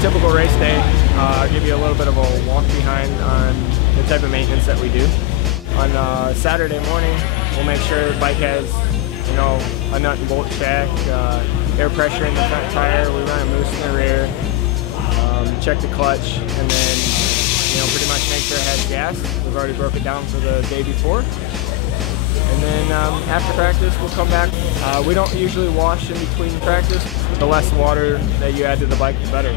typical race day, I'll give you a little bit of a walk behind on the type of maintenance that we do. On Saturday morning, we'll make sure the bike has, you know, a nut and bolt check, air pressure in the front tire, we run a moose in the rear, check the clutch, and then, you know, pretty much make sure it has gas. We've already broke it down for the day before. And then after practice, we'll come back. We don't usually wash in between practice. The less water that you add to the bike, the better.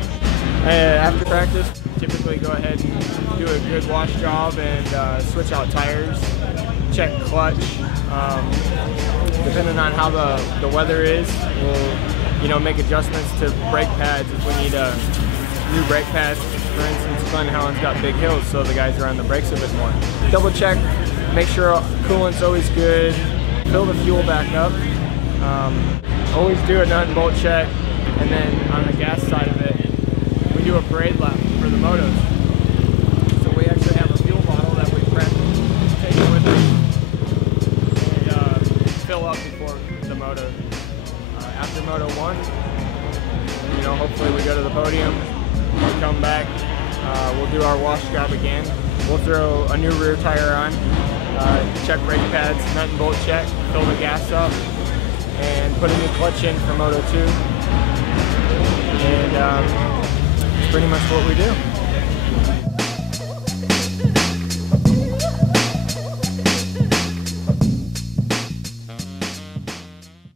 After practice, typically go ahead and do a good wash job and switch out tires, check clutch. Depending on how the weather is, we'll, you know, make adjustments to brake pads if we need new brake pads. For instance, Glen Helen's got big hills, so the guys are on the brakes a bit more. Double check, make sure coolant's always good, fill the fuel back up. Always do a nut and bolt check, and then on the gas side of it, we do a parade lap for the motos. So we actually have a fuel bottle that we prep, take it with us, and fill up before the moto. After Moto 1, you know, hopefully we go to the podium, we'll come back, we'll do our wash job again. We'll throw a new rear tire on, check brake pads, nut and bolt check, fill the gas up, and put a new clutch in for Moto 2. And it's pretty much what we do.